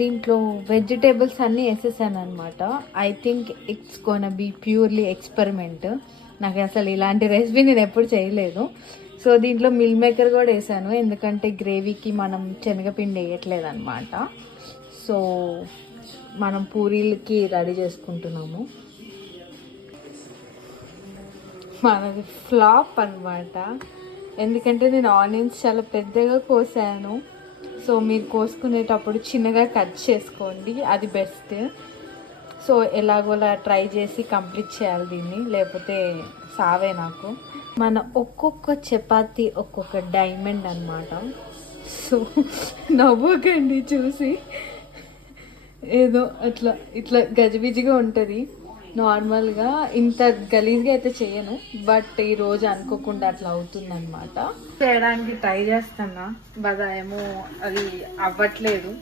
దీంట్లో వెజిటేబుల్స్ అన్నీ వేసేసాను అనమాట. I think it's gonna be purely experiment. నాకు అసలు ఇలాంటి రెసిపీ నేను ఎప్పుడు చేయలేదు. సో దీంట్లో మిల్ మేకర్ కూడా వేసాను, ఎందుకంటే గ్రేవీకి మనం శనగపిండి వేయట్లేదు అనమాట. సో మనం పూరీలకి రెడీ చేసుకుంటున్నాము. మనది ఫ్లాప్ అనమాట, ఎందుకంటే నేను ఆనియన్స్ చాలా పెద్దగా కోసాను. సో మీరు కోసుకునేటప్పుడు చిన్నగా కట్ చేసుకోండి, అది బెస్ట్. సో ఎలాగోలా ట్రై చేసి కంప్లీట్ చేయాలి దీన్ని, లేకపోతే సావే నాకు. మన ఒక్కొక్క చపాతీ ఒక్కొక్క డైమండ్ అనమాట. సో నవ్వకండి చూసి, ఏదో అట్లా ఇట్లా గజిబిజిగా ఉంటుంది. నార్మల్గా ఇంత గలీజ్గా అయితే చేయను, బట్ ఈరోజు అనుకోకుండా అట్లా అవుతుందన్నమాట. చేయడానికి ట్రై చేస్తున్నా, బాగా ఏమో అది అవ్వట్లేదు.